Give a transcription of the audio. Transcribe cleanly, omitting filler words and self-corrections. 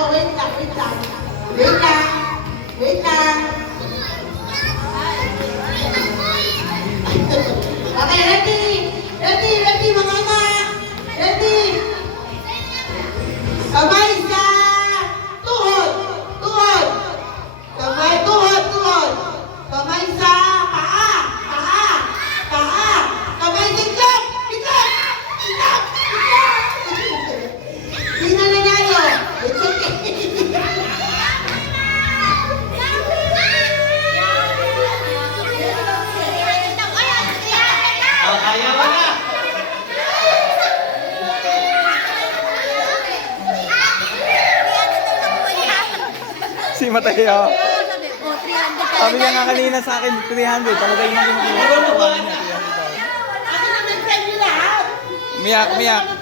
Oh, wait lang, wait lang. Wait lang. Wait lang. Okay, ready? Ready, ready mga anak. Ready? Kamay sa tuhod. Tuhod. Kamay, tuhod, tuhod. Kamay sa paa. Paa. Paa. Kamay sa itlog. Itlog. Itlog. Itlog. Hindi na nanalo. It's okay. Ayaw na! Si Mateo. Sabi niya nga kanina sa akin, 300. Talaga yun ang kinukuha. Ako na may friend nyo lahat. Miyak, miyak.